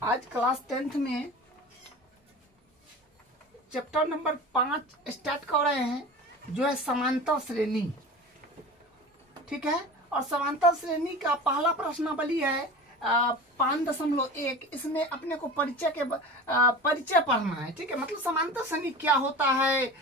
आज class 10th में chapter number 5 start कर रहे हैं, जो है समांतर श्रेणी। ठीक है, और समांतर श्रेणी का पहला प्रश्नावली है 5.1। इसमें अपने को परिचय पढ़ना है। ठीक है, मतलब समांतर श्रेणी क्या होता है,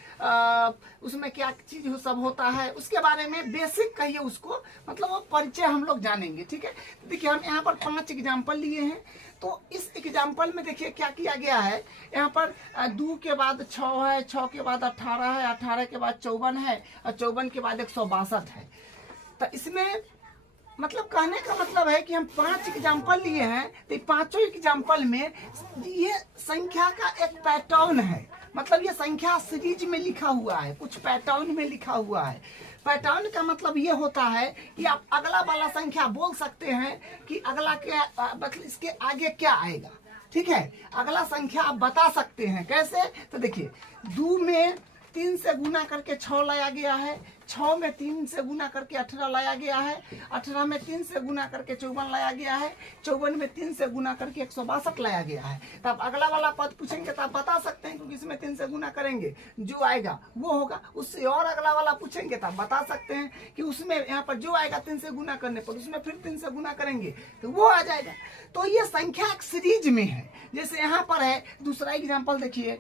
उसमें क्या चीज सब होता है, उसके बारे में बेसिक कहिए उसको, मतलब वो परिचय हम लोग जानेंगे। ठीक है, देखिए हम यहाँ पर 5 एग्जाम्पल लिए हैं। तो इस एग्जाम्पल में देखिए क्या किया गया है। यहाँ पर 2 के बाद 6 है, 6 के बाद 18 है, 18 के बाद 54 है, और 54 के बाद 162 है। तो इसमें मतलब कहने का मतलब है कि हम 5 एग्जाम्पल लिए हैं, तो पांचों एग्जाम्पल में ये संख्या का एक पैटर्न है। मतलब ये संख्या सीरीज में लिखा हुआ है, कुछ पैटर्न में लिखा हुआ है। पैटर्न का मतलब ये होता है कि आप अगला वाला संख्या बोल सकते हैं कि अगला क्या, मतलब इसके आगे क्या आएगा। ठीक है, अगला संख्या आप बता सकते हैं। कैसे? तो देखिए 2 में 3 से गुना करके 6 लाया गया है, 6 में 3 से गुना करके 18 लाया गया है, 18 में 3 से गुना करके 54 लाया गया है, 54 में 3 से गुना करके 162 लाया गया है। तो आप अगला वाला पद पूछेंगे तो आप बता सकते हैं, क्योंकि इसमें 3 से गुना करेंगे जो आएगा वो होगा। उससे और अगला वाला पूछेंगे तो आप बता सकते हैं कि उसमें यहाँ पर जो आएगा 3 से गुना करने पर, उसमें फिर 3 से गुना करेंगे तो वो आ जाएगा। तो ये संख्या एक सीरीज में है। जैसे यहाँ पर है दूसरा एग्जाम्पल, देखिए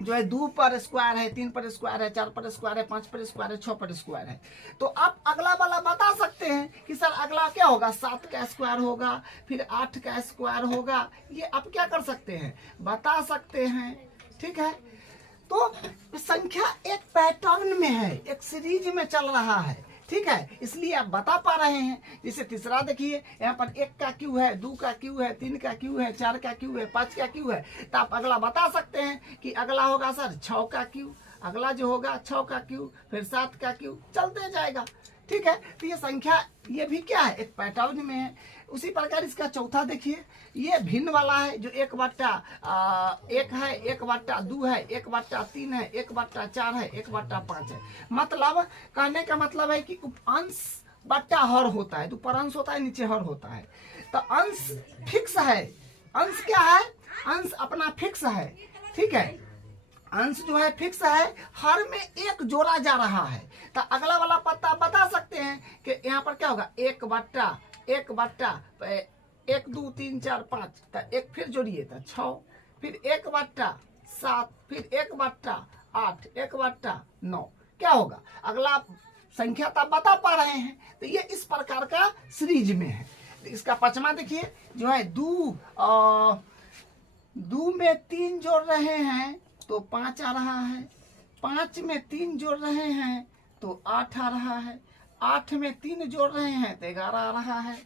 जो है 2 पर स्क्वायर है, 3 पर स्क्वायर है, 4 पर स्क्वायर है, 5 पर स्क्वायर है, 6 पर स्क्वायर है। तो आप अगला वाला बता सकते हैं कि सर अगला क्या होगा, 7 का स्क्वायर होगा, फिर 8 का स्क्वायर होगा। ये आप क्या कर सकते हैं, बता सकते हैं। ठीक है, तो संख्या एक पैटर्न में है, एक सीरीज में चल रहा है। ठीक है, इसलिए आप बता पा रहे हैं। जैसे तीसरा देखिए, यहाँ पर 1 का क्यू है, 2 का क्यू है, 3 का क्यू है, 4 का क्यू है, 5 का क्यू है। तो आप अगला बता सकते हैं कि अगला होगा सर 6 का क्यू, अगला जो होगा 6 का क्यू, फिर 7 का क्यू, चलते जाएगा। ठीक है, तो ये संख्या ये भी क्या है, एक पैटर्न में है। उसी प्रकार इसका चौथा देखिए, ये भिन्न वाला है, जो 1/1 है, 1/2 है, 1/3 है, 1/4 है, 1/5 है। मतलब कहने का मतलब है कि अंश बट्टा हर होता है, तो ऊपर अंश होता है, नीचे हर होता है। तो अंश फिक्स है। अंश क्या है, अंश अपना फिक्स है। ठीक है, अंश जो है फिक्स है, हर में एक जोड़ा जा रहा है। तो अगला वाला पत्ता बता सकते हैं कि यहाँ पर क्या होगा, 1/1 2 3 4 5, तो 1 फिर जोड़िए तो 6, फिर 1/7, फिर 1/8, 1/9, क्या होगा अगला संख्या तो आप बता पा रहे हैं। तो ये इस प्रकार का सीरीज में है। इसका 5वां देखिए, जो है 2 में 3 जोड़ रहे हैं तो 5 आ रहा है, 5 में 3 जोड़ रहे हैं तो 8 आ रहा है, 8 में 3 जोड़ रहे हैं तो 11 आ रहा है,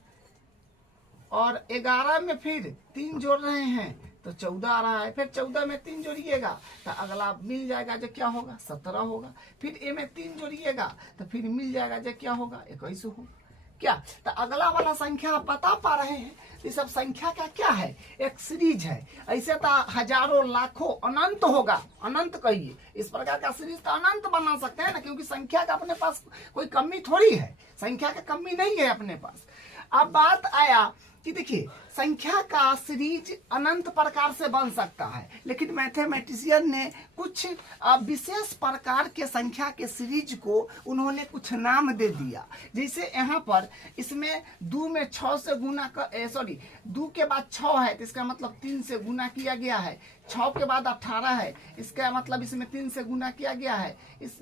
और 11 में फिर 3 जोड़ रहे हैं तो 14 आ रहा है। फिर 14 में 3 जोड़िएगा तो अगला मिल जाएगा, जो क्या होगा 17 होगा। फिर ए में 3 जोड़िएगा तो फिर मिल जाएगा, जो क्या होगा 21 होगा। क्या, तो अगला वाला संख्या आप बता पा रहे हैं। ये सब संख्या का क्या है, एक सीरीज है। ऐसे तो हजारों लाखों अनंत होगा, अनंत कहिए, इस प्रकार का सीरीज तो अनंत बना सकते हैं ना, क्योंकि संख्या का अपने पास कोई कमी थोड़ी है, संख्या का कमी नहीं है अपने पास। अब बात आया कि देखिए संख्या का सीरीज अनंत प्रकार से बन सकता है, लेकिन मैथमेटिशियन ने कुछ विशेष प्रकार के संख्या के सीरीज को उन्होंने कुछ नाम दे दिया। जैसे यहाँ पर इसमें 2 में 6 से गुना कर 2 के बाद 6 है, तो इसका मतलब 3 से गुना किया गया है। 6 के बाद 18 है, इसका मतलब इसमें 3 से गुना किया गया है। इस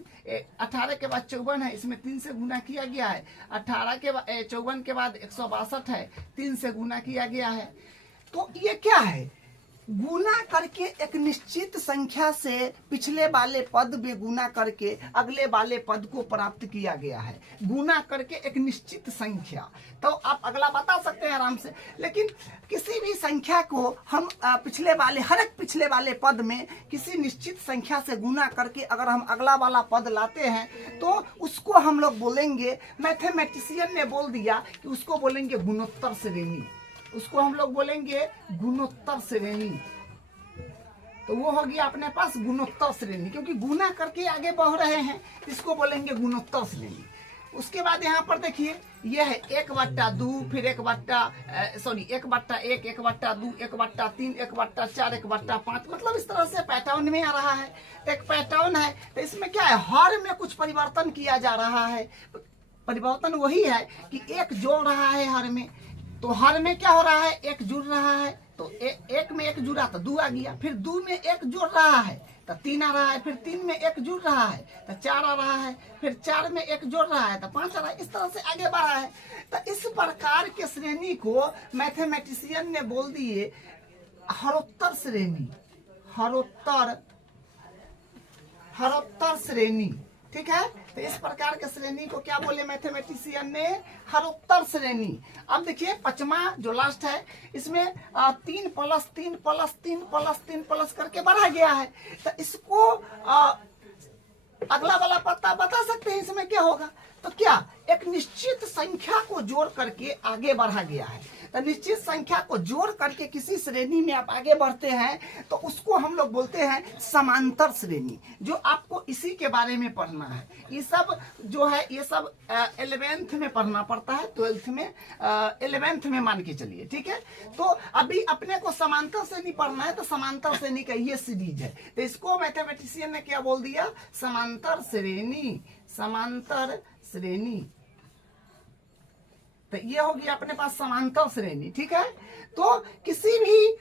18 के बाद 54 है, इसमें 3 से गुना किया गया है। 18 के बाद 54 के बाद 162 है, 3 से गुना किया गया है। तो ये क्या है, गुना करके एक निश्चित संख्या से पिछले वाले पद में गुना करके अगले वाले पद को प्राप्त किया गया है। गुना करके एक निश्चित संख्या, तो आप अगला बता सकते हैं आराम से। लेकिन किसी भी संख्या को हम हर एक पिछले वाले पद में किसी निश्चित संख्या से गुना करके अगर हम अगला वाला पद लाते हैं तो उसको हम लोग बोलेंगे, मैथमेटिशियन ने बोल दिया कि उसको बोलेंगे गुणोत्तर श्रेणी। उसको हम लोग बोलेंगे गुणोत्तर श्रेणी। तो वो होगी अपने पास गुणोत्तर श्रेणी, क्योंकि गुना करके आगे बढ़ रहे हैं, इसको बोलेंगे गुणोत्तर श्रेणी। उसके बाद यहाँ पर देखिए ये है 1/2, फिर 1/1, 1/2, 1/3, 1/4, 1/5, मतलब इस तरह से पैटर्न में आ रहा है। तो एक पैटर्न है, तो इसमें क्या है, हर में कुछ परिवर्तन किया जा रहा है। परिवर्तन वही है कि एक जोड़ रहा है हर में, तो हर में क्या हो रहा है, एक जुड़ रहा है, तो एक में एक जुड़ा तो 2 आ गया, फिर 2 में एक जुड़ रहा है तो 3 आ रहा है, फिर 3 में एक जुड़ रहा है तो 4 आ रहा है, फिर 4 में एक जोड़ रहा है तो 5 आ रहा है। इस तरह से आगे बढ़ा है। तो इस प्रकार के श्रेणी को मैथमेटिशियन ने बोल दिए हरोत्तर श्रेणी, हरोत्तर श्रेणी। ठीक है, तो इस प्रकार के श्रेणी को क्या बोले मैथमेटिशियन ने, हरोत्तर श्रेणी। अब देखिए 5वां जो लास्ट है, इसमें 3 + 3 + 3 + 3 प्लस करके बढ़ा गया है। तो इसको अगला वाला पत्ता बता सकते हैं इसमें क्या होगा, तो क्या एक निश्चित संख्या को जोड़ करके आगे बढ़ा गया है। तो निश्चित संख्या को जोड़ करके किसी श्रेणी में आप आगे बढ़ते हैं तो उसको हम लोग बोलते हैं समांतर श्रेणी, जो आपको इसी के बारे में पढ़ना है। ये सब जो है ये सब 11th में पढ़ना पड़ता है, 12th में 11th में मान के चलिए। ठीक है, तो अभी अपने को समांतर श्रेणी पढ़ना है, तो समांतर श्रेणी का ये सीरीज है। तो इसको मैथमेटिशियन ने क्या बोल दिया, समांतर श्रेणी, समांतर श्रेणी। तो ये होगी अपने पास समांतर श्रेणी। ठीक है, तो किसी भी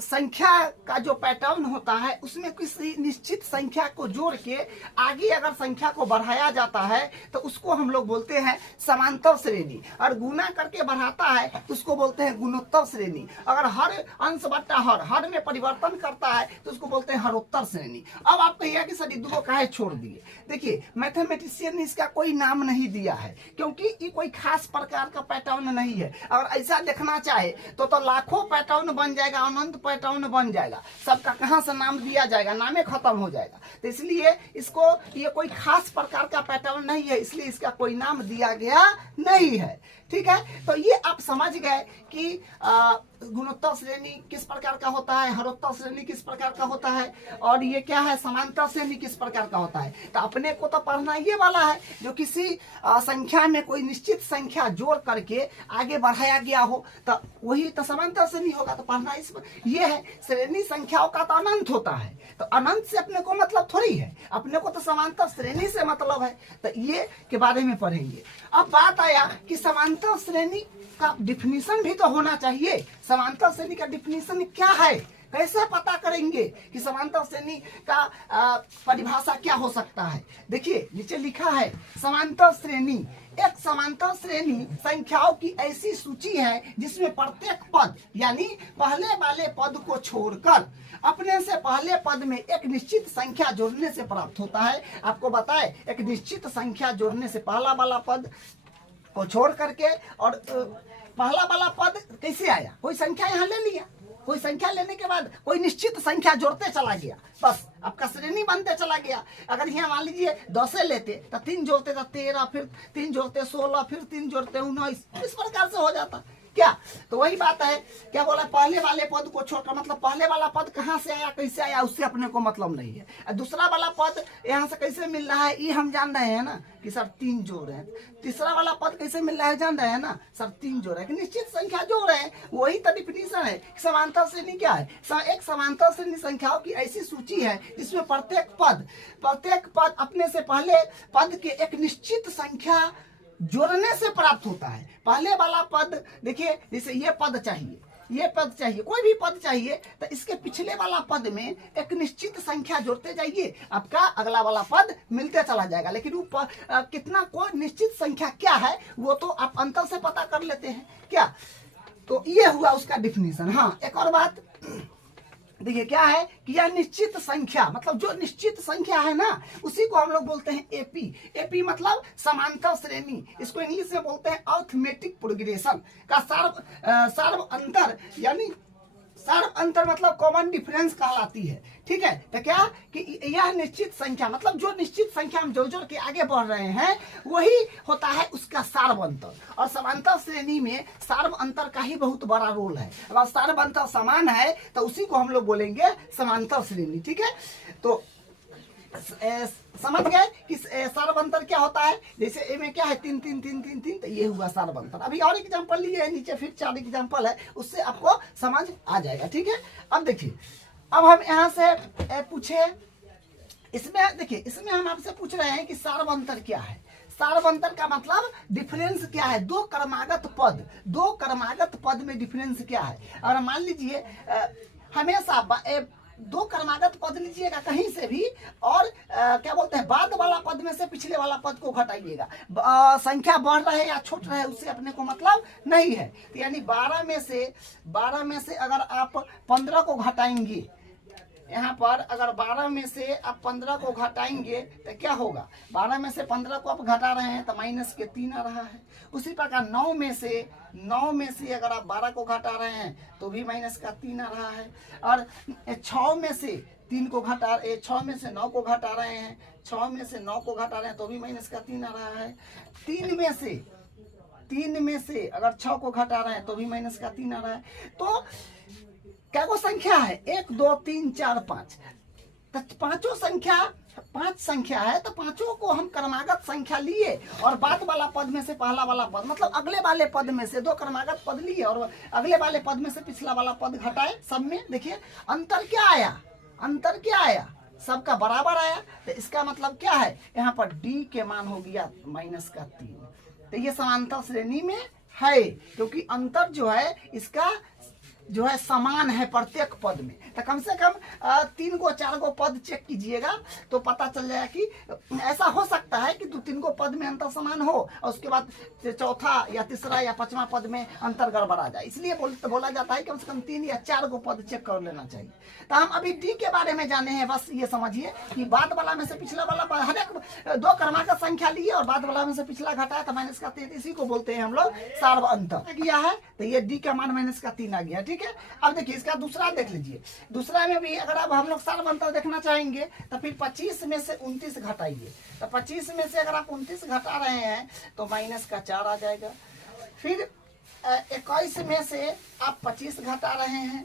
संख्या का जो पैटर्न होता है उसमें किसी निश्चित संख्या को जोड़ के आगे अगर संख्या को बढ़ाया जाता है तो उसको हम लोग बोलते हैं समांतर श्रेणी। और गुना करके बढ़ाता है तो उसको बोलते हैं गुणोत्तर श्रेणी। अगर हर अंश बट्टा हर में परिवर्तन करता है तो उसको बोलते हैं हरोत्तर श्रेणी। अब आप कहिए कि सर दो काहे छोड़ दिए, देखिए मैथमेटिशियन ने इसका कोई नाम नहीं दिया है क्योंकि ये कोई खास प्रकार का पैटर्न नहीं है। अगर ऐसा देखना चाहे तो लाखों पैटर्न बन जाएगा, अनंत पैटर्न बन जाएगा, सबका कहां से नाम दिया जाएगा, नामे खत्म हो जाएगा। तो इसलिए इसको ये कोई खास प्रकार का पैटर्न नहीं है, इसलिए इसका कोई नाम दिया गया नहीं है। ठीक है, तो ये आप समझ गए कि गुणोत्तर श्रेणी किस प्रकार का होता है, हरोत्तर श्रेणी किस प्रकार का होता है, और ये क्या है समांतर श्रेणी किस प्रकार का होता है। तो अपने को तो पढ़ना ये वाला है जो किसी संख्या में कोई निश्चित संख्या जोड़ करके आगे बढ़ाया गया हो, तो वही तो समांतर श्रेणी होगा। तो पढ़ना इसमें ये है, श्रेणी संख्याओं का तो अनंत होता है, तो अनंत से अपने को मतलब थोड़ी है, अपने को तो समांतर श्रेणी से मतलब है। तो ये के बारे में पढ़ेंगे। अब बात आया कि समांतर श्रेणी का डिफिनीशन भी तो होना चाहिए। समांतर श्रेणी का डिफिनीशन क्या है, कैसे पता करेंगे कि समांतर श्रेणी का परिभाषा क्या हो सकता है। देखिए नीचे लिखा है समांतर श्रेणी एक समांतर श्रेणी संख्याओं की ऐसी सूची है जिसमें प्रत्येक पद यानी पहले वाले पद को छोड़कर अपने से पहले पद में एक निश्चित संख्या जोड़ने से प्राप्त होता है। आपको बताए एक निश्चित संख्या जोड़ने से पहला वाला पद को छोड़ करके, और पहला वाला पद कैसे आया, कोई संख्या यहाँ ले लिया, कोई संख्या लेने के बाद कोई निश्चित संख्या जोड़ते चला गया, बस आपका श्रेणी बनते चला गया। अगर यहाँ मान लीजिए 10 लेते तो 3 जोड़ते तो 13, फिर 3 जोड़ते 16, फिर 3 जोड़ते 19, इस प्रकार से हो जाता क्या। तो वही बात है, क्या बोला, पहले वाले पद को छोड़कर, मतलब पहले वाला पद कहाँ से आया कैसे आया उससे अपने को मतलब नहीं है। दूसरा वाला पद यहाँ से कैसे मिल रहा है ये हम जान रहे हैं ना कि सर 3 जोड़ रहे हैं। तीसरा वाला पद कैसे मिल रहा है जान रहे हैं ना सर 3 जोड़ रहे हैं, निश्चित संख्या जोड़ रहे हैं। वही तो डिफिनीशन है। समांतर श्रेणी क्या है, एक समांतर श्रेणी संख्याओं की ऐसी सूची है जिसमें प्रत्येक पद अपने से पहले पद के एक निश्चित संख्या जोड़ने से प्राप्त होता है। पहले वाला पद देखिए, जैसे ये पद चाहिए, कोई भी पद चाहिए तो इसके पिछले वाला पद में एक निश्चित संख्या जोड़ते जाइए, आपका अगला वाला पद मिलते चला जाएगा। लेकिन वो कितना कोई निश्चित संख्या क्या है वो तो आप अंतर से पता कर लेते हैं क्या। तो ये हुआ उसका डिफिनीशन। हाँ, एक और बात देखिए क्या है कि यह निश्चित संख्या, मतलब जो निश्चित संख्या है ना उसी को हम लोग बोलते हैं एपी मतलब समांतर श्रेणी। इसको इंग्लिश में बोलते हैं अर्थमेटिक प्रोग्रेशन का सार्व अंतर, यानी सार्व अंतर मतलब कॉमन डिफरेंस कहलाती है। ठीक है, तो क्या कि यह निश्चित संख्या मतलब जो निश्चित संख्या हम जोड़ के आगे बढ़ रहे हैं वही होता है उसका सार्व अंतर। और समांतर श्रेणी में सार्व अंतर का ही बहुत बड़ा रोल है। अगर सार्व अंतर समान है तो उसी को हम लोग बोलेंगे समांतर श्रेणी। ठीक है, तो समझ गए कि सार्वंतर क्या होता है। जैसे ए में क्या है 3 3 3 3 3, तो ये हुआ सार्वंतर। अभी और एग्जांपल लिए है नीचे, फिर 4 एग्जांपल है, उससे आपको समझ आ जाएगा। ठीक है, अब देखिए, अब हम यहाँ से पूछे, इसमें देखिए, इसमें हम आपसे पूछ रहे हैं कि सार्वंतर क्या है। सार्वंतर का मतलब डिफरेंस क्या है, दो क्रमागत पद में डिफरेंस क्या है। और मान लीजिए हमेशा दो क्रमागत पद लीजिएगा कहीं से भी, और क्या बोलते हैं, बाद वाला पद में से पिछले वाला पद को घटाइएगा। संख्या बढ़ रहे या छूट रहे उससे अपने को मतलब नहीं है। तो यानी 12 में से अगर आप 15 को घटाएंगे, यहाँ पर अगर 12 में से आप 15 को घटाएंगे तो क्या होगा, 12 में से 15 को आप घटा रहे हैं तो माइनस के 3 आ रहा है। उसी प्रकार 9 में से अगर आप 12 को घटा रहे हैं तो भी माइनस का 3 आ रहा है। और 6 में से 3 को 6 में से 9 को घटा रहे हैं, 6 में से 9 को घटा रहे हैं तो भी माइनस का 3 आ रहा है। 3 में से अगर 6 को घटा रहे हैं तो भी माइनस का 3 आ रहा है। तो क्या वो संख्या है, 1 2 3 4 5, तो पांचों संख्या 5 संख्या है, तो पांचों को हम क्रमागत संख्या लिए और बाद वाला पद में से पहला वाला पद, मतलब अगले वाले पद में से दो क्रमागत पद लिए और अगले वाले पद में से पिछला वाला पद घटाए। सब में देखिए अंतर क्या आया, सबका बराबर आया। तो इसका मतलब क्या है, यहाँ पर डी के मान हो गया माइनस का 3। तो ये समांतर श्रेणी में है, क्योंकि अंतर जो है इसका जो है समान है प्रत्येक पद में। तो कम से कम 3 को 4 को पद चेक कीजिएगा तो पता चल जाएगा कि ऐसा हो सकता है कि 2-3 को पद में अंतर समान हो और उसके बाद चौथा या तीसरा या 5वां पद में अंतर गड़बड़ आ जाए। इसलिए बोला जाता है कम से कम 3 या 4 को पद चेक कर लेना चाहिए। तो हम अभी डी के बारे में जाने हैं, बस ये समझिए कि बाद वाला में से पिछला वाला, हर एक दो क्रमागत संख्या लिए और बाद वाला में से पिछला घटाया तो माइनस का 3, इसी को बोलते हैं हम लोग सार्वंतर गया है। तो ये डी का मान माइनस का 3 आ गया। ठीक है, अब देखिए इसका दूसरा देख लीजिए। दूसरा में भी अगर अब हम लोग सार्वंतर देखना चाहेंगे तो फिर 25 में से 29 घटाइए। तो 25 में से अगर आप 29 घटा रहे हैं तो माइनस का 4 आ जाएगा। फिर 21 में से आप 25 घटा रहे हैं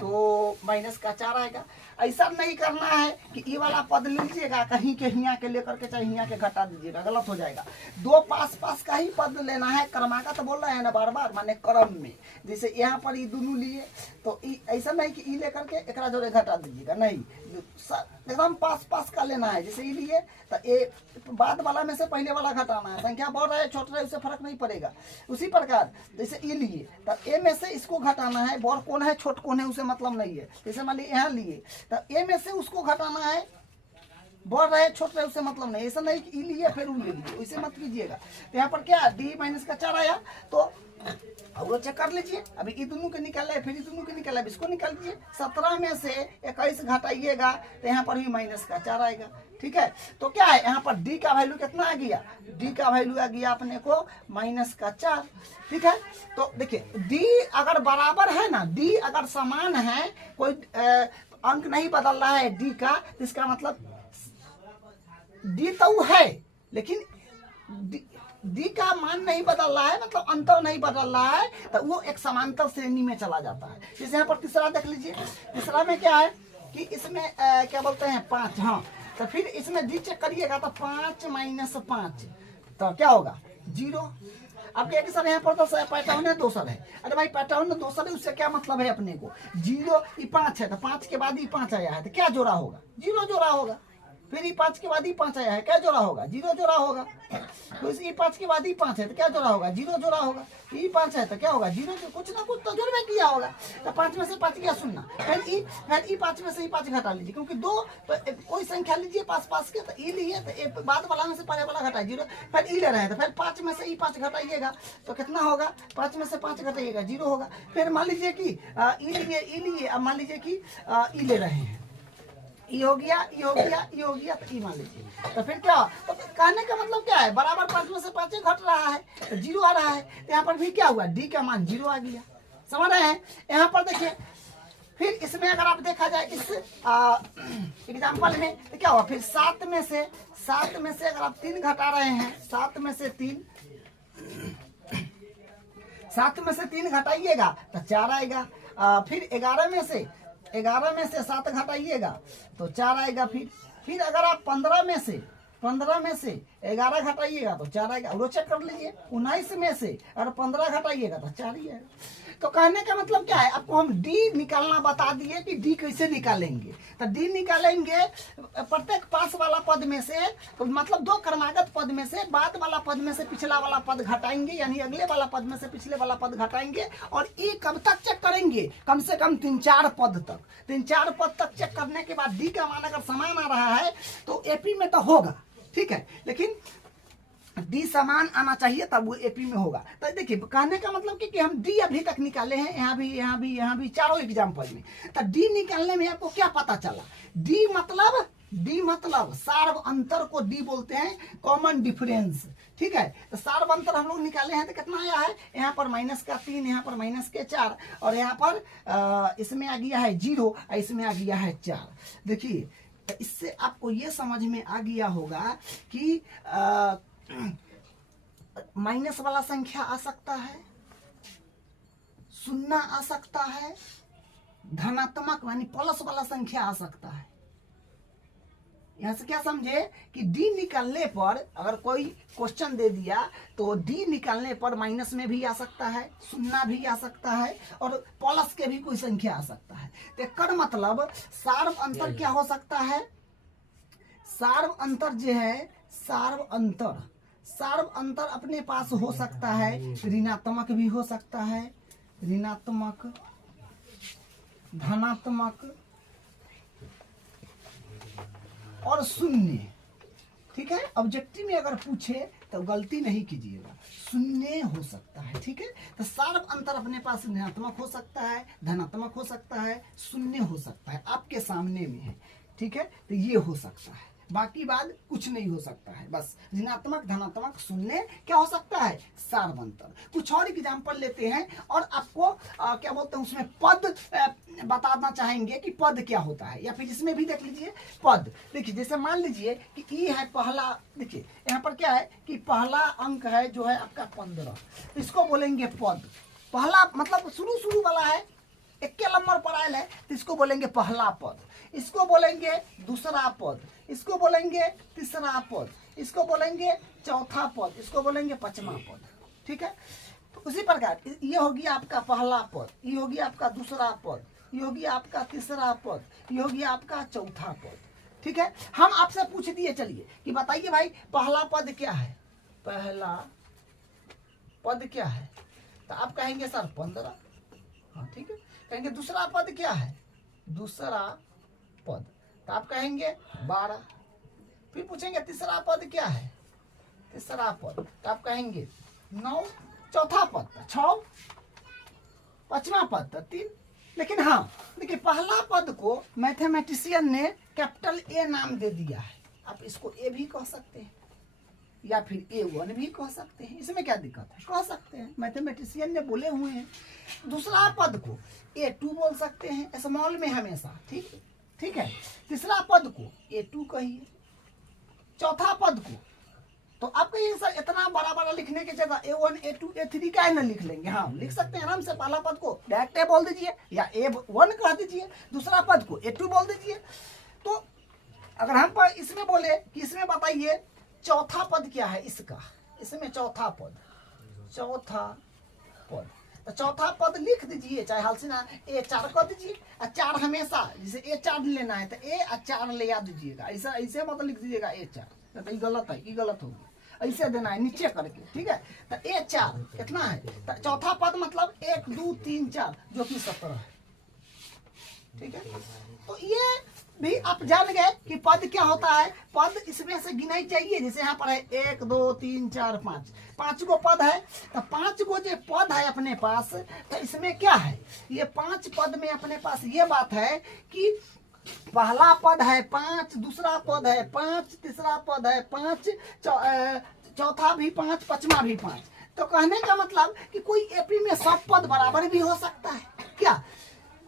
तो माइनस का 4 आएगा। ऐसा नहीं करना है कि ये वाला पद लीजिएगा कहीं के हियाँ के लेकर के चाहे हियाँ के घटा दीजिएगा, गलत हो जाएगा। दो पास का ही पद लेना है, क्रमागत बोल रहे हैं ना बार बार, माने क्रम में। जैसे यहाँ पर ये दोनों लिए तो ऐसा नहीं कि ई लेकर के एक जोड़े घटा दीजिएगा, नहीं, एकदम पास का लेना है। जैसे ई लिए तो ए बाद वाला में से पहले वाला घटाना है, संख्या बढ़ रहा है छोट रहा है उससे फर्क नहीं पड़ेगा। उसी प्रकार जैसे ई लिए तो ए में से इसको घटाना है, बड़ कौन है छोट कौन है उसे मतलब नहीं है। जैसे मान लीजिए यहाँ लिए तो ए में से उसको घटाना है, बढ़ रहे छोट रहे उससे मतलब नहीं। ऐसा नहीं कि ई लिए फिर ऊ ले लिए, वैसे मत कीजिएगा। तो यहाँ पर क्या डी माइनस का 4 आया, तो वो चेक कर लीजिए। अभी ई दोनों के निकाला है, फिर ई दोनों के निकाला है, इसको निकाल दीजिए। 17 में से 21 घटाइएगा तो यहाँ पर भी माइनस का 4 आएगा। ठीक है, तो क्या है यहाँ पर डी का वैल्यू कितना आ गया, डी का वैल्यू आ गया अपने को माइनस का 4। ठीक है, तो देखिए डी अगर बराबर है ना, डी अगर समान है, कोई अंक नहीं बदल रहा है डी का, इसका मतलब डी तो है लेकिन डी का मान नहीं बदल रहा है, मतलब अंतर नहीं बदल रहा है, तो वो एक समांतर श्रेणी में चला जाता है। जैसे यहाँ पर तीसरा देख लीजिए। तीसरा में क्या है कि इसमें क्या बोलते हैं 5, हाँ, तो फिर इसमें डी चेक करिएगा तो 5 माइनस 5 तो क्या होगा 0। अब क्या कि सर यहाँ पर तो पैटर्न है दोसर है। अरे भाई पैटर्न दोसर है, उससे क्या मतलब है अपने को, 0 ये 5 है तो 5 के बाद ये 5 आया है तो क्या जोड़ा होगा, 0 जोड़ा होगा। फिर ये 5 के बाद ही 5 आया है, क्या जोड़ा होगा, 0 जोड़ा होगा। तो इस 5 के बाद ही 5 है तो क्या जोड़ा होगा, 0 जोड़ा होगा। ये 5 है तो क्या होगा 0, कुछ ना कुछ तो जोड़ में किया होगा। तो 5 में से 5 क्या सुनना, फिर ई 5 में से ही 5 घटा लीजिए, क्योंकि दो कोई संख्या लीजिए पास के, तो ई लिए तो बाद वाला में से पहले वाला घटाए 0, फिर ई ले रहे हैं तो फिर 5 में से ई 5 घटाइएगा तो कितना होगा, 5 में से 5 घटाइएगा 0 होगा। फिर मान लीजिए कि ई लिए अब मान लीजिए कि ई ले रहे हैं, ई हो गया तो ई मान लीजिए। तो फिर क्या, तो कहने का मतलब क्या है, बराबर 5 में से 5 घट रहा है तो 0 आ रहा है। तो यहाँ पर भी क्या हुआ, डी का मान 0 आ गया। समझ रहे हैं। यहाँ पर देखिए फिर इसमें अगर आप देखा जाए इस एग्जाम्पल में तो क्या हुआ, फिर 7 में से अगर आप 3 घटा रहे हैं, 7 में से 3 घटाइएगा तो 4 आएगा। फिर 11 में से 7 घटाइएगा तो 4 आएगा। फिर अगर आप 15 में से 11 घटाइएगा तो 4 आएगा। वो चेक कर लीजिए, 19 में से अगर 15 घटाइएगा तो 4 ही आएगा। तो कहने का मतलब क्या है, आपको हम डी निकालना बता दिए कि डी कैसे निकालेंगे। तो डी निकालेंगे प्रत्येक पास वाला पद में से, तो मतलब 2 क्रमागत पद में से बाद वाला पद में से पिछला वाला पद घटाएंगे, यानी अगले वाला पद में से पिछले वाला पद घटाएंगे। और ये कब तक चेक करेंगे, कम से कम 3-4 पद तक। 3-4 पद तक चेक करने के बाद डी का मान अगर समान आ रहा है तो एपी में तो होगा, ठीक है, लेकिन डी समान आना चाहिए तब वो एपी में होगा। तो देखिए कहने का मतलब कि हम डी अभी तक निकाले हैं, यहाँ भी चारों एग्जाम्पल में। तो डी निकालने में आपको क्या पता चला, डी मतलब सार्व अंतर को डी बोलते हैं, कॉमन डिफरेंस, ठीक है। तो सार्व अंतर हम लोग निकाले हैं तो कितना आया है, यहाँ पर -3, यहाँ पर -4, और यहाँ पर इसमें आ गया है 0, इसमें आ गया है 4। देखिए तो इससे आपको ये समझ में आ गया होगा कि माइनस वाला संख्या आ सकता है, शून्य आ सकता है, धनात्मक यानी प्लस वाला संख्या आ सकता है। यहां से क्या समझे कि डी निकालने पर अगर कोई क्वेश्चन दे दिया तो डी निकालने पर माइनस में भी आ सकता है, शून्य भी आ सकता है, और प्लस के भी कोई संख्या आ सकता है। तो इसका मतलब सार्व अंतर क्या हो सकता है, सार्व अंतर जो है, सार्व अंतर अपने पास हो सकता है, ऋणात्मक भी हो सकता है, ऋणात्मक, धनात्मक और शून्य, ठीक है। ऑब्जेक्टिव में अगर पूछे तो गलती नहीं कीजिएगा, शून्य हो सकता है, ठीक है। तो सार्व अंतर अपने पास ऋणात्मक हो सकता है, धनात्मक हो सकता है, शून्य हो सकता है, आपके सामने में है, ठीक है। तो ये हो सकता है, बाकी बात कुछ नहीं हो सकता है, बस ऋणात्मक, धनात्मक, शून्य क्या हो सकता है, सार्व अंतर। कुछ और एग्जाम्पल लेते हैं और आपको क्या बोलते हैं उसमें पद बताना चाहेंगे कि पद क्या होता है, या फिर इसमें भी देख लीजिए पद। देखिए जैसे मान लीजिए कि ई है पहला, देखिए यहाँ पर क्या है कि पहला अंक है जो है आपका 15, इसको बोलेंगे पद। पहला मतलब शुरू वाला है, 1 नंबर पर आयल है तो इसको बोलेंगे पहला पद, इसको बोलेंगे दूसरा पद, इसको बोलेंगे तीसरा पद, इसको बोलेंगे चौथा पद, इसको बोलेंगे 5वां पद, ठीक है। तो उसी प्रकार ये होगी आपका पहला पद, ये होगी आपका दूसरा पद, ये होगी आपका तीसरा पद, ये होगी आपका चौथा पद, ठीक है। हम आपसे पूछ दिए, चलिए कि बताइए भाई पहला पद क्या है, पहला पद क्या है, तो आप कहेंगे सर 15, हाँ ठीक है। कहेंगे दूसरा पद क्या है, दूसरा पद, तो आप कहेंगे 12। फिर पूछेंगे तीसरा पद क्या है, तीसरा पद, तो आप कहेंगे 9। चौथा पद 6, 5वां पद 3। लेकिन हाँ देखिए पहला पद को मैथमेटिशियन ने कैपिटल ए नाम दे दिया है, आप इसको ए भी कह सकते हैं या फिर A1 भी कह सकते हैं, इसमें क्या दिक्कत है, कह सकते हैं, मैथमेटिशियन ने बोले हुए हैं। दूसरा पद को A2 बोल सकते हैं, स्मॉल में हमेशा, ठीक है। तीसरा पद को A2 कहिए, चौथा पद को तो आप कहिए सर इतना बड़ा लिखने के जगह A1 A2 A3 का ना लिख लेंगे, हाँ लिख सकते हैं आराम से। पहला पद को डायरेक्ट A बोल दीजिए या A1 कह दीजिए, दूसरा पद को A2 बोल दीजिए। तो अगर हम इसमें बोले कि इसमें बताइए चौथा पद क्या है इसका, इसमें चौथा पद, तो चौथा पद लिख दीजिए, चाहे हल्सिना A4 कर दीजिए, और 4 हमेशा जैसे A4 लेना है तो A और 4 ले आ दीजिएगा, ऐसे मतलब लिख दीजिएगा A4, तो ये गलत है, ये गलत होगी, ऐसे देना है नीचे करके, ठीक है। तो A4 कितना है, तो चौथा पद मतलब 1 2 3 4 जो कि 17 है, ठीक है। तो ये भी आप जान गए कि पद क्या होता है, पद इसमें से गिनाई चाहिए, जैसे यहाँ पर है 1 2 3 4 5, 5 गो पद है, तो 5 गो जो पद है अपने पास, तो इसमें क्या है, ये 5 पद में अपने पास ये बात है कि पहला पद है 5, दूसरा पद है 5, तीसरा पद है 5, चौथा भी 5, 5वां भी 5। तो कहने का मतलब कि कोई एपी में सब पद बराबर भी हो सकता है क्या।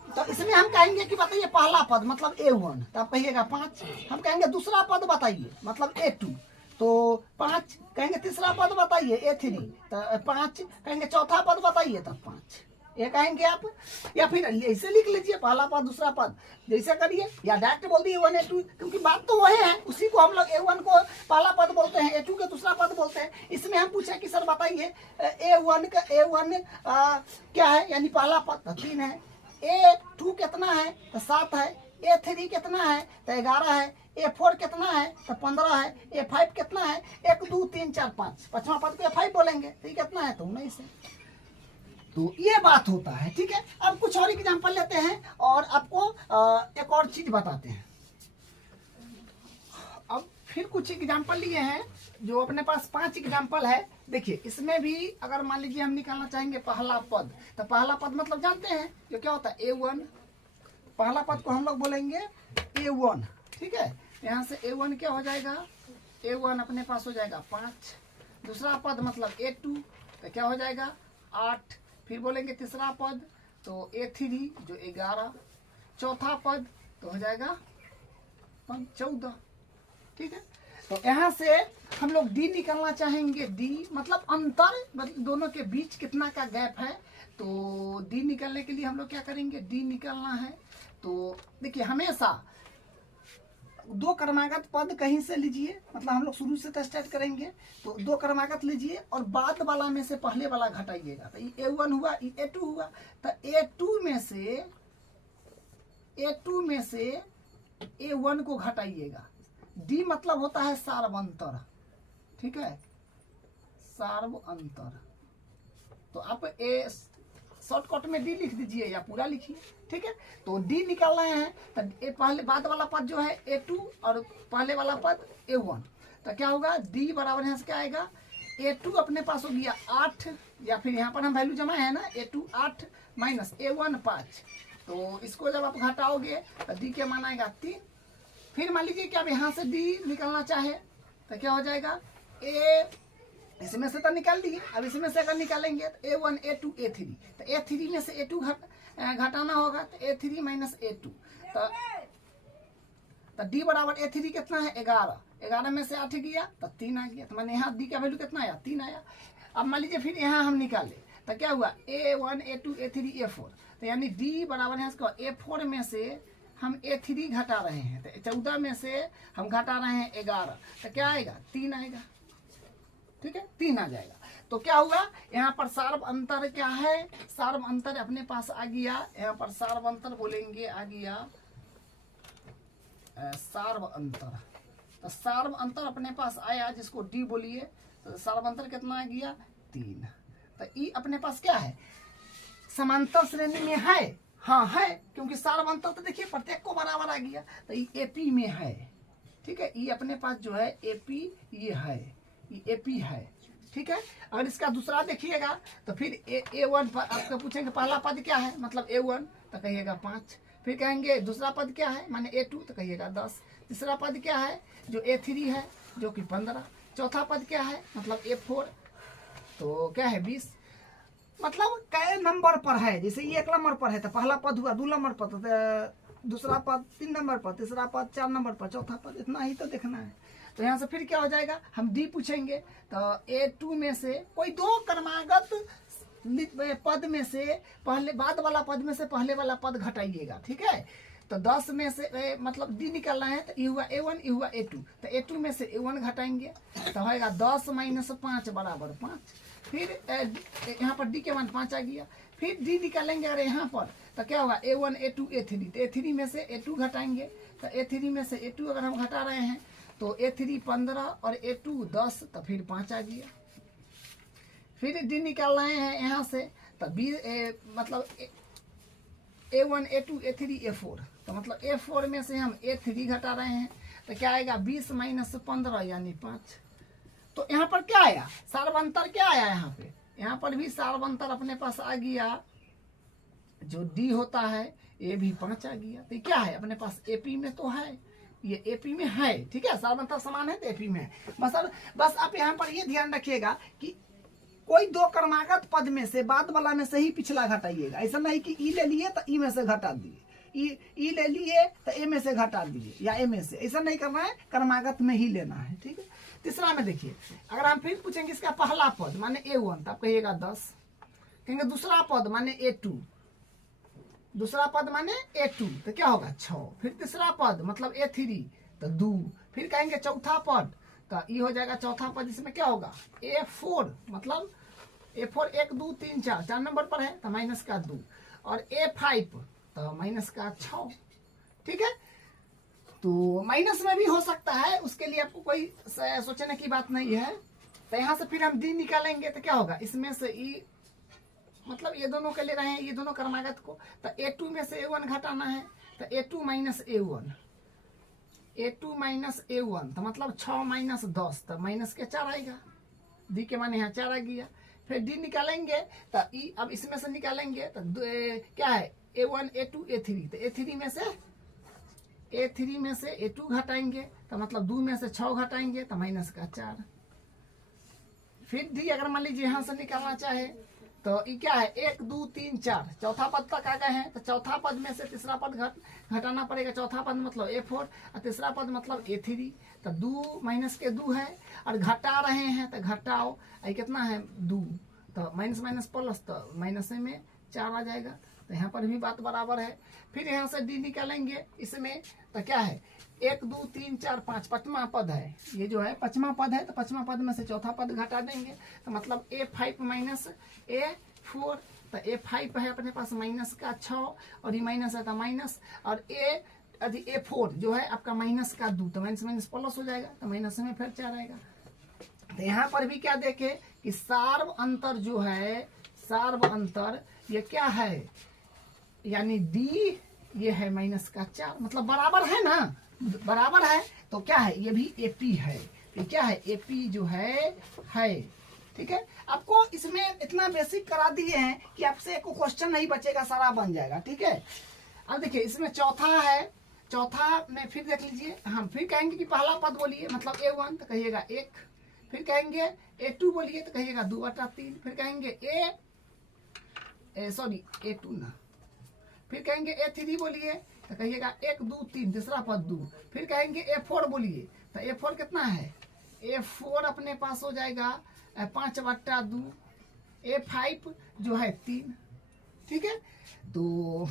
तो इसमें हम कहेंगे कि बताइए पहला पद मतलब A1, तो आप कहिएगा 5। हम कहेंगे दूसरा पद बताइए मतलब A2, तो 5 कहेंगे। तीसरा पद बताइए A3, तो 5 कहेंगे। चौथा पद बताइए तब 5, ये कहेंगे आप, या फिर ऐसे लिख लीजिए पहला पद दूसरा पद जैसे करिए, या डायरेक्ट बोल दिए A1 A2, क्योंकि बात तो वही है, उसी को हम लोग A1 को पहला पद बोलते हैं, A2 के दूसरा पद बोलते हैं। इसमें हम पूछे कि सर बताइए A1 का A1 क्या है, यानी पहला पद 3 है, A2 कितना है तो 7 है, A3 कितना है तो 11 है, A4 कितना है तो 15 है, A5 कितना है 1 2 3 4 5, पांचवा पद को A5 बोलेंगे, तो ये कितना है तो 19 है। तो ये बात होता है, ठीक है। अब कुछ और एग्जांपल लेते हैं और आपको एक और चीज बताते हैं। अब फिर कुछ एग्जांपल लिए हैं, जो अपने पास 5 एग्जांपल है। देखिए इसमें भी अगर मान लीजिए हम निकालना चाहेंगे पहला पद, तो पहला पद मतलब जानते हैं जो क्या होता है A1, पहला पद को हम लोग बोलेंगे A1, ठीक है। यहाँ से A1 क्या हो जाएगा, A1 अपने पास हो जाएगा 5, दूसरा पद मतलब A2 तो क्या हो जाएगा 8, फिर बोलेंगे तीसरा पद तो A3 जो 11, चौथा पद तो हो जाएगा 14, ठीक है। तो यहाँ से हम लोग D निकालना चाहेंगे, D मतलब अंतर, मतलब दोनों के बीच कितना का गैप है। तो D निकालने के लिए हम लोग क्या करेंगे, D निकालना है तो देखिए हमेशा 2 क्रमागत पद कहीं से लीजिए, मतलब हम लोग शुरू से तो स्टार्ट करेंगे, तो 2 क्रमागत लीजिए और बाद वाला में से पहले वाला घटाइएगा। तो ये A1 हुआ, ये A2 हुआ, तो A2 में से A1 को घटाइएगा। D मतलब होता है सार्व अंतर, ठीक है, सार्व अंतर। तो आप शॉर्टकट में D लिख दीजिए या पूरा लिखिए, ठीक है। तो D निकाल रहे हैं, तो ये पहले बाद वाला पद जो है A2 और पहले वाला पद A1, तो क्या होगा D बराबर यहाँ से क्या आएगा, A2 अपने पास हो गया 8, या फिर यहाँ पर हम वैल्यू जमाए हैं ना, A2 8 माइनस A1 5, तो इसको जब आप घटाओगे तो D के मान आएगा 3। फिर मान लीजिए कि आप यहाँ से D निकालना चाहे तो क्या हो जाएगा, इसमें से तो निकाल दिए, अब इसमें से अगर निकालेंगे तो A1 A2 A3, तो A3 में से A2 घटाना होगा, तो A3 माइनस A2, तो D बराबर A3 कितना है 11, 11 में से 8 गया तो 3 आ गया, तो मैंने यहाँ D का वैल्यू कितना आया 3 आया। अब मान लीजिए फिर यहाँ हम निकाले तो क्या हुआ A1 A2 A3 A4, तो यानी D बराबर यहाँ से A4 में से हम A3 घटा रहे हैं, तो 14 में से हम घटा रहे हैं 11, तो क्या आएगा 3 आएगा, ठीक है, 3 आ जाएगा। तो क्या हुआ यहाँ पर सार्व अंतर क्या है, सार्व अंतर अपने पास आ गया, यहाँ पर सार्व अंतर बोलेंगे आ गया सार्व अंतर। तो सार्व अंतर अपने पास आया जिसको D बोलिए, तो सार्व अंतर कितना आ गया 3। तो E अपने पास क्या है, समांतर श्रेणी में है, हाँ है, क्योंकि सार्व अंतर तो देखिए प्रत्येक को बराबर आ गया, तो ये AP में है, ठीक है। E अपने पास जो है AP ये है, ये AP है, ठीक है। अगर इसका दूसरा देखिएगा तो फिर A1 पर आपको पूछेंगे पहला पद क्या है, मतलब A1 तो कहिएगा 5, फिर कहेंगे दूसरा पद क्या है माने A2 तो कहिएगा 10, तीसरा पद क्या है जो A3 है जो कि 15, चौथा पद क्या है मतलब A4 तो क्या है 20, मतलब कई नंबर पर है। जैसे ये 1 नंबर पर है तो पहला पद हुआ, 2 नंबर पर तो दूसरा पद 3 नंबर पर, तीसरा पद 4 नंबर पर, चौथा पद, इतना ही तो देखना है। तो यहाँ से फिर क्या हो जाएगा, हम D पूछेंगे तो A2 में से कोई 2 क्रमागत पद में से पहले बाद वाला पद में से पहले वाला पद घटाइएगा, ठीक है। तो 10 में से मतलब D निकालना है, तो ये हुआ A1 ये हुआ A2, तो A2 में से A1 घटाएंगे तो होएगा 10 माइनस 5 बराबर 5, फिर यहाँ पर D के मान 5 आ गया, फिर D निकालेंगे अगर यहाँ पर तो क्या होगा A1 A2 A3, तो A3 में से A2 घटाएंगे, तो A3 में से A2 अगर हम घटा रहे हैं तो A3 15 और A2 10, तो फिर 5 आ गया। फिर D निकाल रहे हैं यहाँ से तो मतलब A1 A2 A3 A4, तो मतलब A4 में से हम A3 घटा रहे हैं तो क्या आएगा 20 माइनस 15 यानी 5। तो यहाँ पर क्या आया सार्व अंतर, क्या आया यहाँ पे, यहाँ पर भी सार्व अंतर अपने पास आ गया, जो D होता है ये भी 5 आ गया। तो क्या है अपने पास AP में तो है, ये AP में है, ठीक है, सार्व अंतर समान है तो AP में है। बस आप यहाँ पर ये ध्यान रखिएगा कि कोई 2 क्रमागत पद में से बाद वाला में से ही पिछला घटाइएगा, ऐसा नहीं कि E ले लिए तो E में से घटा दिए, E ले लिए तो A में से घटा दीजिए या A में से, ऐसा नहीं करना है, क्रमागत में ही लेना है, ठीक है। तीसरा में देखिए अगर हम फिर पूछेंगे इसका पहला पद माने A1 तो आप कहिएगा 10, कहेंगे दूसरा पद माने A2, दूसरा पद माने A2 तो क्या होगा 6। फिर तीसरा पद मतलब A3 तो 2। फिर कहेंगे चौथा पद तो ये हो जाएगा चौथा पद, इसमें क्या होगा A4 मतलब A4 1 2 3 4 4 नंबर पर है तो माइनस का 2, और A5 तो माइनस का 6। ठीक है, तो माइनस में भी हो सकता है, उसके लिए आपको कोई सोचने की बात नहीं है। तो यहाँ से फिर हम D निकालेंगे तो क्या होगा, इसमें से E मतलब ये दोनों के ले रहे हैं, ये दोनों क्रमागत को, तो A2 में से A1 घटाना है तो A2 minus A1, A2 minus A1 तो मतलब 6 माइनस 10 तो माइनस के 4 आएगा, D के माने यहाँ 4 आ गया। फिर D निकालेंगे तो E अब इसमें से निकालेंगे तो क्या है A1 A2 A3, तो A3 में से A2 घटाएंगे तो मतलब 2 में से 6 घटाएंगे तो माइनस का 4। फिर D अगर मान लीजिए यहाँ से निकालना चाहे तो ये क्या है 1 2 3 4 चौथा पद तक आ गए हैं, तो चौथा पद में से तीसरा पद घटाना पड़ेगा। चौथा पद मतलब A4 और तीसरा पद मतलब A3, तो 2 माइनस के 2 है और घटा रहे हैं तो घटाओ, ये कितना है 2, तो माइनस माइनस प्लस तो माइनस में 4 आ जाएगा, तो यहाँ पर भी बात बराबर है। फिर यहाँ से D निकालेंगे इसमें तो क्या है 1 2 3 4 5 पांचवा पद है, ये जो है पांचवा पद है, तो पांचवा पद में से चौथा पद घटा देंगे तो मतलब A5 माइनस A4, तो A5 है अपने पास माइनस का 6 और ये माइनस है तो माइनस, और A4 जो है आपका माइनस का 2 तो माइनस माइनस प्लस हो जाएगा, तो माइनस में फिर 4 आएगा। तो यहाँ पर भी क्या देखे कि सार्व अंतर जो है, सार्व अंतर ये क्या है, यानी D ये है माइनस का 4, मतलब बराबर है ना, बराबर है तो क्या है ये भी AP है, ये क्या है AP जो है। ठीक है, आपको इसमें इतना बेसिक करा दिए हैं कि आपसे एक क्वेश्चन नहीं बचेगा, सारा बन जाएगा। ठीक है, अब देखिए इसमें चौथा है, चौथा में फिर देख लीजिए, हम फिर कहेंगे कि पहला पद बोलिए मतलब A1 तो कहिएगा 1, फिर कहेंगे A2 बोलिए तो कहिएगा 2/3, फिर कहेंगे A2 ना, फिर कहेंगे A3 बोलिए तो कहिएगा 1 2 3 तीसरा पद 2, फिर कहेंगे A4 बोलिए तो A4 कितना है, A4 अपने पास हो जाएगा 5/2, A5 जो है 3। ठीक है, तो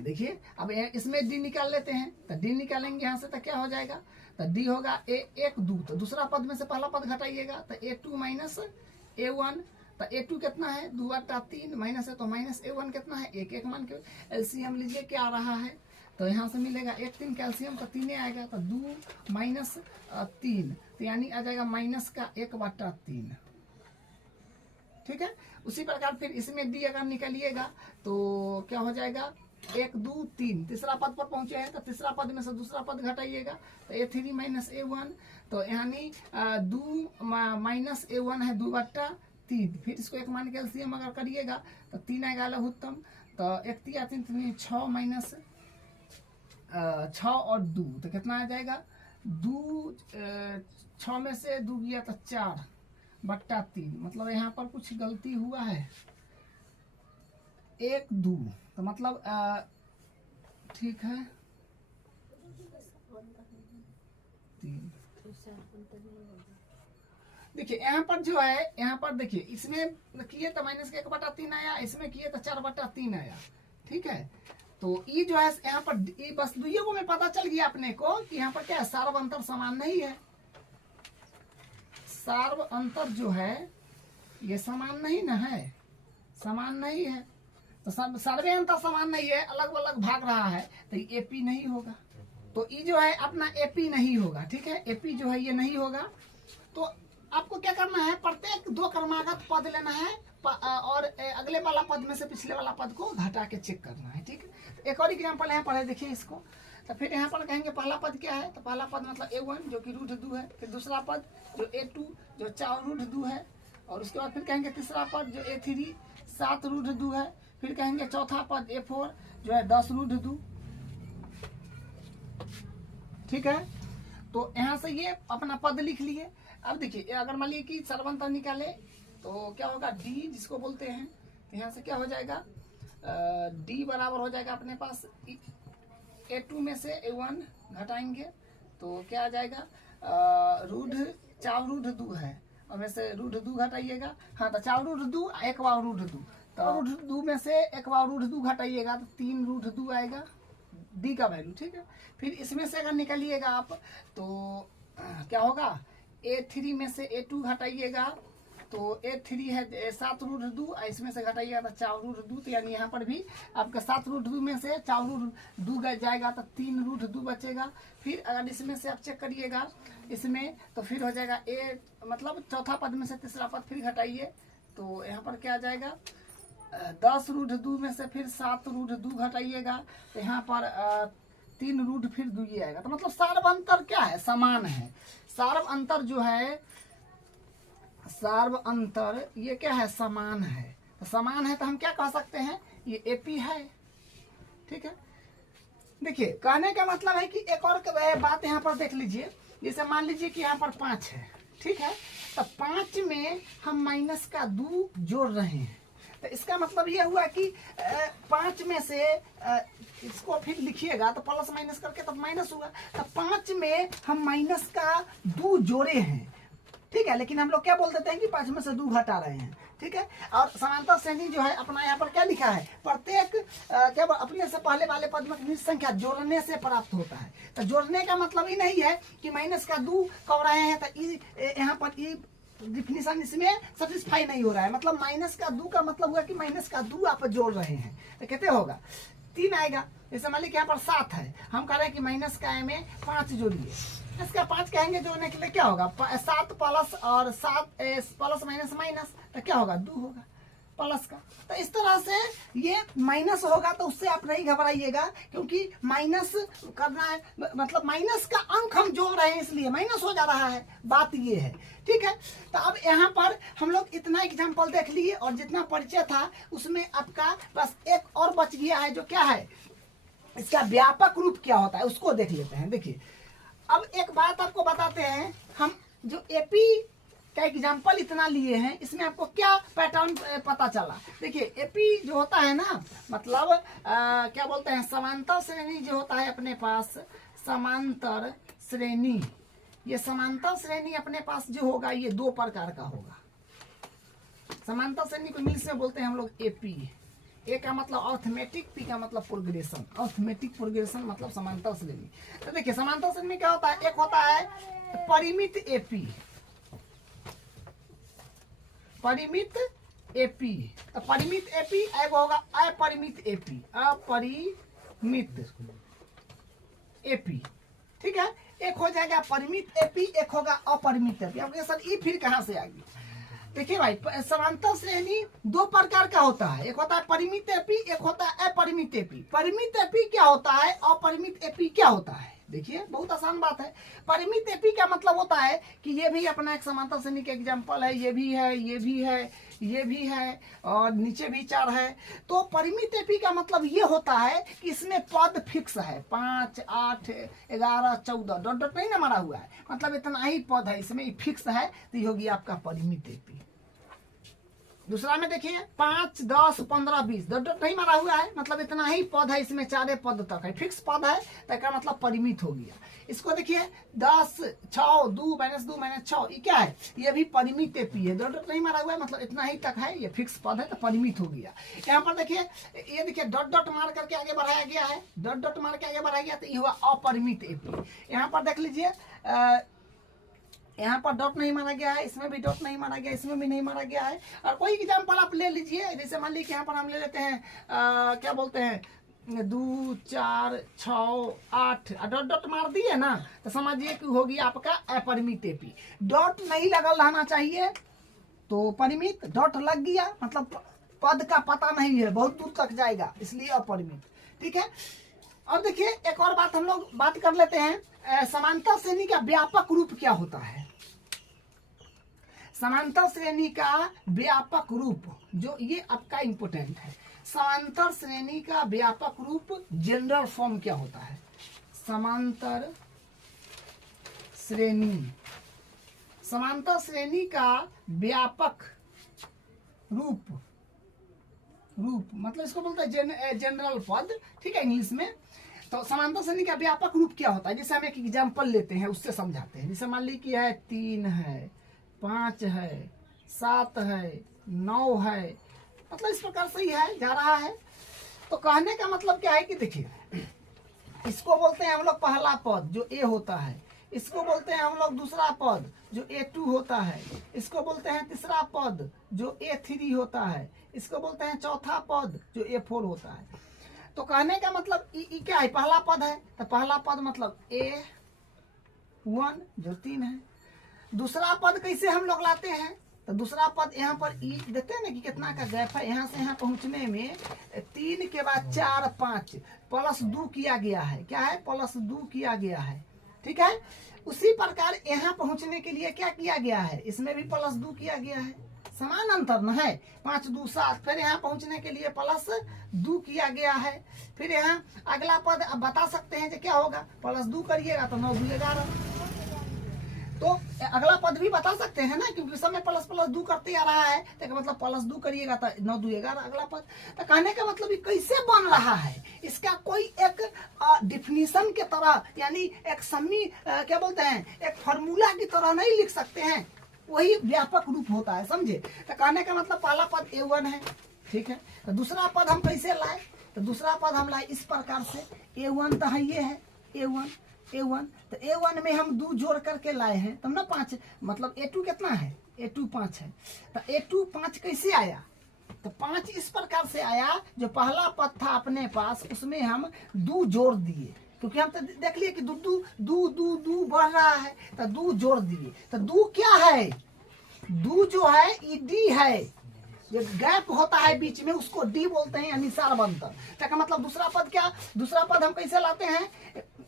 देखिए अब इसमें D निकाल लेते हैं, तो D निकालेंगे यहाँ से तो क्या हो जाएगा, तो D होगा A1 2, तो दूसरा पद में से पहला पद घटाइएगा तो A2 माइनस A1, तो A2 कितना है 2/3 माइनस है तो माइनस A1 कितना है 1 1 मान के एलसीएम लीजिए क्या आ रहा है, तो यहाँ से मिलेगा 1 3 कैल्शियम तो 3 आएगा, तो 2 माइनस 3 तो यानी आ जाएगा माइनस का 1/3। ठीक है, उसी प्रकार फिर इसमें D अगर निकालिएगा तो क्या हो जाएगा 1 2 3 तीसरा पद पर पहुंचे हैं, तो तीसरा पद में से दूसरा पद घटाइएगा तो A3 माइनस A1, तो यानी 2 माइनस A1 है 2/3, फिर इसको 1 मान के एलसीएम अगर करिएगा तो 3 आएगा लघुत्तम, तो 1 3 3 6 माइनस 6 और 2 तो कितना आ जाएगा 2, 6 में से 2 गया तो 4/3, मतलब यहाँ पर कुछ गलती हुआ है 1 2 तो मतलब ठीक है 3। देखिए यहाँ पर जो है, यहाँ पर देखिए इसमें किए तो माइनस का 1/3 आया, इसमें किए तो 4/3 आया। ठीक है, तो ये जो है यहाँ पर ये बस दुइयों को में पता चल गया अपने को कि यहाँ पर क्या है सार्व अंतर समान नहीं है, सार्व अंतर जो है ये समान नहीं ना है, समान नहीं है, तो सर्वे अंतर समान नहीं है, अलग अलग भाग रहा है, तो ये एपी नहीं होगा, तो ये जो है अपना एपी नहीं होगा। ठीक है, एपी जो है ये नहीं होगा, तो आपको क्या करना है प्रत्येक 2 क्रमागत पद लेना है और अगले वाला पद में से पिछले वाला पद को घटा के चेक करना है। ठीक है, एक और एग्जाम्पल यहाँ पढ़े देखिए इसको, तो फिर यहाँ पर कहेंगे पहला पद क्या है, तो पहला पद मतलब A1 जो कि √2 है, फिर दूसरा पद जो A2 जो 4√2 है, और उसके बाद फिर कहेंगे तीसरा पद जो A3 7√2 है, फिर कहेंगे चौथा पद A4 जो है 10√2। ठीक है, तो यहाँ से ये अपना पद लिख लिए। अब देखिए अगर मान लीजिए कि सर्वंतर निकाले तो क्या होगा D जिसको बोलते हैं, तो यहाँ से क्या हो जाएगा D बराबर हो जाएगा अपने पास A2 में से A1 घटाएंगे तो क्या आ जाएगा 4√2 है, और में से √2 घटाइएगा। हाँ, तो 4√2 1 बार √2, तो √2 में से 1 बार √2 घटाइएगा तो 3√2 आएगा डी का वैल्यू। ठीक है, फिर इसमें से अगर निकालिएगा आप तो क्या होगा, A3 में से A2 घटाइएगा तो A3 है 7√2, इसमें से घटाइएगा तो 4√2, तो यानी यहाँ पर भी आपका 7√2 में से 4√2 जाएगा तो 3√2 बचेगा। फिर अगर इसमें से आप चेक करिएगा इसमें तो फिर हो जाएगा मतलब चौथा पद में से तीसरा पद फिर घटाइए तो यहाँ पर क्या आ जाएगा 10√2 में से फिर 7√2 घटाइएगा तो यहाँ पर 3 फिर 2 ये आएगा। तो मतलब सार्व अंतर क्या है, समान है। सार्व अंतर जो है, सार्व अंतर ये क्या है, समान है। तो समान है तो हम क्या कह सकते हैं, ये AP है। ठीक है, देखिए कहने का मतलब है कि एक और बात यहाँ पर देख लीजिए, जैसे मान लीजिए कि यहाँ पर 5 है। ठीक है, तो 5 में हम माइनस का 2 जोड़ रहे हैं, तो इसका मतलब ये हुआ कि 5 में से इसको फिर लिखिएगा तो प्लस माइनस करके तब माइनस हुआ, तो 5 में हम माइनस का 2 जोड़े हैं। ठीक है, लेकिन हम लोग क्या बोल देते हैं कि 5 में से 2 घटा रहे हैं। ठीक है, और समांतर श्रेणी जो है अपना यहाँ पर क्या लिखा है, प्रत्येक क्या अपने से पहले वाले पद में निश्चित संख्या जोड़ने से प्राप्त होता है। तो जोड़ने का मतलब ही नहीं है कि माइनस का 2 कर रहे हैं तो यहाँ पर डिफिनीशन इसमें सेटिस्फाई नहीं हो रहा है। मतलब माइनस का 2 का मतलब हुआ कि माइनस का 2 आप जोड़ रहे हैं तो कितने होगा, 3 आएगा। जैसे मान लीजिए यहाँ पर 7 है, हम कह रहे हैं कि माइनस का में 5 जोड़िए, इसका 5 कहेंगे जोड़ने के लिए क्या होगा, 7 प्लस और 7 प्लस माइनस माइनस, तो क्या होगा 2 होगा प्लस का। तो इस तरह से ये माइनस होगा तो उससे आप नहीं घबराइएगा, क्योंकि माइनस करना है मतलब माइनस का अंक हम जोड़ रहे हैं इसलिए माइनस हो जा रहा है, बात ये है। ठीक है, तो अब यहाँ पर हम लोग इतना एग्जाम्पल देख लिए और जितना परिचय था उसमें आपका बस एक और बच गया है, जो क्या है, इसका व्यापक रूप क्या होता है उसको देख लेते हैं। देखिए अब एक बात आपको बताते हैं, हम जो AP का एग्जाम्पल इतना लिए हैं इसमें आपको क्या पैटर्न पता चला। देखिए AP जो होता है ना, मतलब क्या बोलते हैं, समांतर श्रेणी जो होता है अपने पास, समांतर श्रेणी, ये समांतर श्रेणी अपने पास जो होगा ये 2 प्रकार का होगा। समांतर श्रेणी को इंग्लिश में बोलते हैं हम लोग AP। ए का मतलब अर्थमेटिक, P का मतलब प्रोग्रेशन। अर्थमेटिक प्रोग्रेशन मतलब समांतर श्रेणी। तो देखिए समांतर श्रेणी में क्या होता है, एक होता है परिमित AP, परिमित AP, तो परिमित AP, एक होगा अपरिमित AP, अपरिमित AP। ठीक है, एक हो जाएगा परिमित AP, एक होगा अपरिमित AP। अब सर ये फिर कहाँ से आ गई, देखिए भाई समांतर श्रेणी 2 प्रकार का होता है, एक होता है परिमित AP, एक होता है अपरिमित AP। परिमित AP क्या होता है, अपरिमित AP क्या होता है, देखिए बहुत आसान बात है। परिमित AP का मतलब होता है कि ये भी अपना एक समांतर श्रेणी का एग्जांपल है, ये भी है, ये भी है, ये भी है और नीचे भी 4 है। तो परिमित AP का मतलब ये होता है कि इसमें पद फिक्स है, 5, 8, 11, 14 डॉट डॉट नहीं ना मारा हुआ है, मतलब इतना ही पद है इसमें फिक्स है, तो ये होगी आपका परिमित AP। दूसरा में देखिए 5, 10, 15, 20 डॉट डॉट नहीं मारा हुआ है, मतलब इतना ही पद है, इसमें 4 पद तक है, फिक्स पद है, तो इसका मतलब परिमित हो गया। इसको देखिए 10, 6, 2 - 6, ये क्या है, ये भी परिमित AP है, डॉट डॉट नहीं मारा हुआ है, मतलब इतना ही तक है, ये फिक्स पद है तो परिमित हो गया। यहाँ पर देखिए ये देखिए डॉट डॉट मार करके आगे बढ़ाया गया है, डॉट डॉट मार के आगे बढ़ाया गया तो ये हुआ अपरिमित AP। यहाँ पर देख लीजिए यहाँ पर डॉट नहीं माना गया है, इसमें भी डॉट नहीं माना गया, इसमें भी नहीं माना गया है। और कोई एग्जाम्पल आप ले लीजिए, जैसे मान लीजिए यहाँ पर हम ले लेते हैं क्या बोलते हैं 2, 4, 6, 8 डॉट डॉट मार दिए ना, तो समझिए कि होगी आपका अपरिमित AP। डॉट नहीं लगल रहना चाहिए तो परिमित, डॉट लग गया मतलब पद का पता नहीं है, बहुत दूर तक जाएगा, इसलिए अपरिमित। ठीक है, अब देखिए एक और बात हम लोग बात कर लेते हैं, समांतर श्रेणी का व्यापक रूप क्या होता है। समांतर श्रेणी का व्यापक रूप जो ये आपका इंपोर्टेंट है, समांतर श्रेणी का व्यापक रूप जनरल फॉर्म क्या होता है। समांतर श्रेणी, समांतर श्रेणी का व्यापक रूप, रूप मतलब इसको बोलते हैं जनरल पद। ठीक है इंग्लिश में। तो समांतर श्रेणी का व्यापक रूप क्या होता है, जैसे हम एक एग्जांपल लेते हैं उससे समझाते हैं। जैसे मान ली कि है 3 है, 5 है, 7 है, 9 है, मतलब इस प्रकार से ही है जा रहा है। तो कहने का मतलब क्या है कि देखिए, इसको बोलते हैं हम लोग पहला पद जो ए होता है, इसको बोलते हैं हम लोग दूसरा पद जो A2 होता है, इसको बोलते हैं तीसरा पद जो A3 होता है, इसको बोलते हैं चौथा पद जो A4 होता है। तो कहने का मतलब ई क्या है, पहला पद है, तो पहला पद मतलब A1 जो 3 है। दूसरा पद कैसे हम लोग लाते हैं, तो दूसरा पद यहाँ पर ई देखते हैं ना कि कितना का गैप है, यहाँ से यहाँ पहुँचने में 3 के बाद 4 5 प्लस 2 किया गया है, क्या है प्लस 2 किया गया है, ठीक है। उसी प्रकार यहाँ पहुँचने के लिए क्या किया गया है, इसमें भी प्लस 2 किया गया है, समान अंतर न है, 5 2 7। फिर यहाँ पहुँचने के लिए प्लस 2 किया गया है। फिर यहाँ अगला पद अब बता सकते हैं कि क्या होगा, प्लस 2 करिएगा तो 9 2 11। तो अगला पद भी बता सकते हैं ना, क्योंकि सब में प्लस प्लस 2 करते आ रहा है, तो मतलब प्लस 2 करिएगा तो 9 2 11 अगला पद। तो कहने का मतलब ये कैसे बन रहा है, इसका कोई एक डिफिनीशन के तरह, यानी एक सम्मी क्या बोलते हैं, एक फार्मूला की तरह नहीं लिख सकते हैं, वही व्यापक रूप होता है, समझे। तो कहने का मतलब पहला पद A1 है, ठीक है। तो दूसरा पद हम कैसे लाए, तो दूसरा पद हम लाए इस प्रकार से, A1 तो है ये है A1, तो A1 में हम 2 जोड़ करके लाए हैं, तब ना 5, मतलब A2 कितना है, A2 5 है। तो A2 5 कैसे आया, तो 5 इस प्रकार से आया, जो पहला पद था अपने पास उसमें हम 2 जोड़ दिए, क्योंकि हम तो देख लिए कि दू बढ़ रहा है, तो 2 जोड़ दिए। तो 2 क्या है, 2 जो है ये डी है, जो गैप होता है बीच में उसको डी बोलते हैं, यानी सार्वंतर। तो मतलब दूसरा पद क्या, दूसरा पद हम कैसे लाते हैं,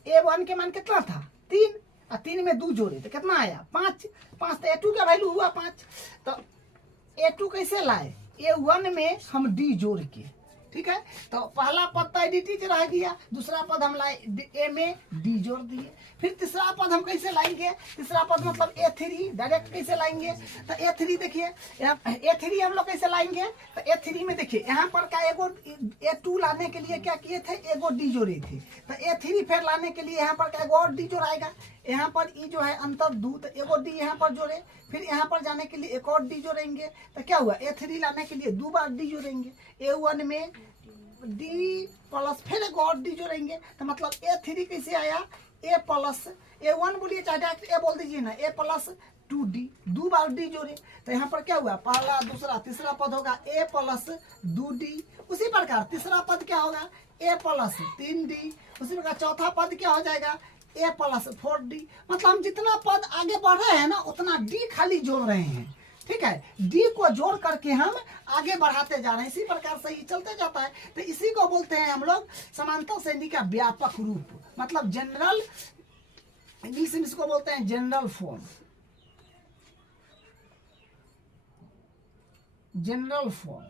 A1 के मान कितना था 3, और 3 में 2 जोड़े तो कितना आया 5 5, तो A2 का वैल्यू हुआ 5। तो A2 कैसे लाए, A1 में हम डी जोड़ के, ठीक है। तो पहला पद तो डी रह गया, दूसरा पद हम लाए ए में डी जोड़ दिए। फिर तीसरा पद हम कैसे लाएंगे, तीसरा पद मतलब A3 डायरेक्ट कैसे लाएंगे, तो A3 देखिए, A3 हम लोग कैसे लाएंगे, तो A3 में देखिए यहाँ पर का एगो A2 लाने के लिए क्या किए थे, एगो डी जोड़े थे। तो A3 फिर लाने के लिए यहाँ पर का एगो और डी जोड़ाएगा, यहाँ पर ई जो है अंतर 2, तो एगो डी यहाँ पर जोड़े। फिर यहाँ पर जाने के लिए एक और डी जोड़ेंगे, तो क्या हुआ A3 लाने के लिए 2 बार डी जोड़ेंगे, A1 में डी प्लस फिर एक और डी जोड़ेंगे, तो मतलब A3 कैसे आया, A प्लस A1 बोलिए, चाहे डायरेक्ट A बोल दीजिए ना, A plus 2D, 2 bar D जोड़े। तो यहाँ पर क्या हुआ, पहला दूसरा तीसरा पद होगा A प्लस 2D। उसी प्रकार तीसरा पद क्या होगा, A प्लस 3D। उसी प्रकार चौथा पद क्या हो जाएगा, A प्लस 4D। मतलब हम जितना पद आगे बढ़ रहे हैं ना, उतना D खाली जोड़ रहे हैं, ठीक है। डी को जोड़ करके हम आगे बढ़ाते जा रहे हैं, इसी प्रकार से ही चलते जाता है। तो इसी को बोलते हैं हम लोग समांतर श्रेणी का व्यापक रूप, मतलब जनरल, इंग्लिश में इसको बोलते हैं जनरल फॉर्म, जनरल फॉर्म,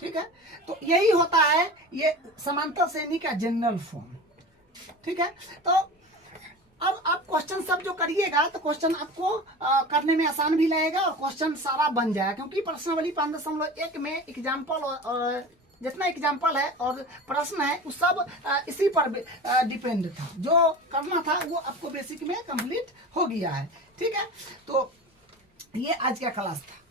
ठीक है। तो यही होता है ये समांतर श्रेणी का जनरल फॉर्म, ठीक है। तो अब आप क्वेश्चन सब जो करिएगा तो क्वेश्चन आपको करने में आसान भी लगेगा और क्वेश्चन सारा बन जाएगा, क्योंकि प्रश्नावली 5.1 में एग्जाम्पल और जितना एग्जाम्पल है और प्रश्न है वो सब इसी पर डिपेंड था, जो करना था वो आपको बेसिक में कंप्लीट हो गया है, ठीक है। तो ये आज का क्लास था।